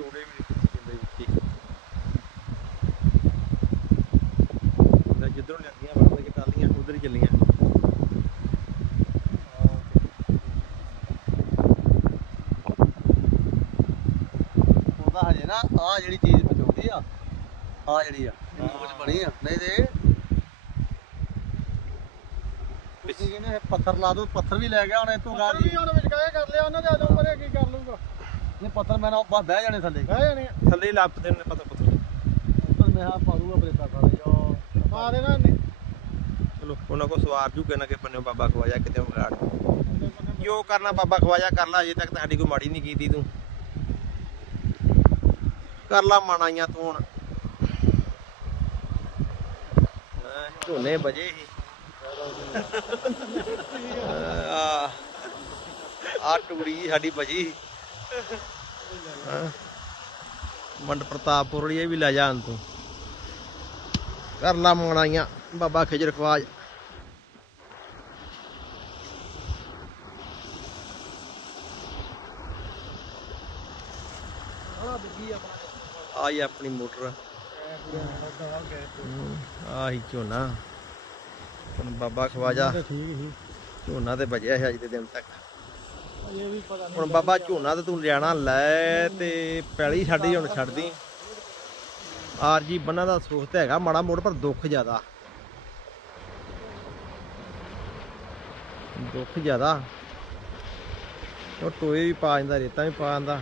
ਚੋੜੇ ਵੀ ਦੇਖੀ ਜਾਂਦੇ ਵਿੱਚੀ ਲੈ ਜਿੱਧਰੋਂ ਲੱਗੀਆਂ ਬੜਾ ਬੜਾ ਟਾਲੀਆਂ ਉਧਰ ਹੀ ਚੱਲੀਆਂ। ਉਹਦਾ ਹਜੇ ਨਾ ਆ ਜਿਹੜੀ ਚੀਜ਼ ਬਚਾਉਂਦੀ ਆ ਆ ਜਿਹੜੀ ਆ ਕੁਝ ਬਣੀ ਆ। ਨਹੀਂ ਤੇ ਪਿੱਛੇ ਕਹਿੰਦੇ ਪੱਥਰ ਲਾ ਦੋ ਪੱਥਰ ਵੀ ਲੈ ਗਿਆ ਹੁਣ ਇਤੋਂ ਗਾਂ ਵੀ ਹੁਣ ਵਿੱਚ ਕਾਇਆ ਕਰ ਲਿਆ ਉਹਨਾਂ ਦੇ ਆਜੋ ਪਰੇ ਕੀ ਕਰ ਇਹ ਪੱਥਰ ਮੈਂ ਨਾ ਬਸ ਬਹਿ ਜਾਣੇ ਥੱਲੇ। ਬਹਿ ਜਾਣੀ ਥੱਲੇ ਹੀ ਲੱਪ ਦੇ ਨੇ ਪਤਾ ਪਤਾ ਉੱਪਰ ਮੈਂ ਆ ਪਾ ਦੂਗਾ ਬਰੇਤਾ ਸਾਰੇ ਜੋ ਆ ਦੇਣਾ ਨੇ ਚਲੋ ਉਹਨਾਂ ਕੋ ਸਵਾਰ ਜੂ ਨਾ ਕਿ ਬੰਨੇ ਬਾਬਾ ਖਵਾਜਾ ਕਿਤੇ ਵਿਗਾੜ ਜੋ ਕਰਨਾ ਬਾਬਾ ਖਵਾਜਾ ਕਰ ਲਾ ਅਜੇ ਤੱਕ ਤਾਂ ਸਾਡੀ ਕੋਈ ਮਾੜੀ ਨਹੀਂ ਕੀਤੀ ਤੂੰ। ਕਰ ਲਾ ਮਾਣਾਈਆਂ ਤੂੰ ਹੁਣ। ਹੈਂ, ਝੋਨੇ ਵਜੇ ਹੀ ਆ ਆ ਟੁਕੜੀ ਸਾਡੀ ਵਜੀ ਸੀ। ਮੰਡ ਪ੍ਰਤਾਪਪੁਰ ਵਾਲੀ ਇਹ ਵੀ ਲੈ ਜਾਣ ਤੂੰ। ਕਰ ਲਾ ਮਾਣਾਈਆਂ ਬਾਬਾ ਖਿਜਰ ਖਵਾਜ। ਆਈ ਆਪਣੀ ਮੋਟਰ। ਆਹੀ ਝੋਨਾ। ਹੁਣ ਬਾਬਾ ਖਵਾਜਾ। ਝੋਨਾ ਤੇ ਬਜਿਆ ਹੈ ਅੱਜ ਦੇ ਦਿਨ ਤੱਕ। ਹੁਣ ਬਾਬਾ ਝੋਨਾ ਤੇ ਤੂੰ ਲਿਆਣਾ, ਲੈ ਤੇ ਪੈਲੀ ਛੱਡੀ ਹੁਣ ਛੱਡਦੀ ਆਰਜੀ ਬੰਨਾ ਦਾ ਸੁੱਖ ਤੇ ਹੈਗਾ ਮਾੜਾ ਮੋੜ, ਪਰ ਦੁੱਖ ਜ਼ਿਆਦਾ। ਦੁੱਖ ਜ਼ਿਆਦਾ। ਉਹ ਟੋਏ ਵੀ ਪਾ ਜਾਂਦਾ ਰੇਤਾ ਵੀ ਪਾ ਜਾਂਦਾ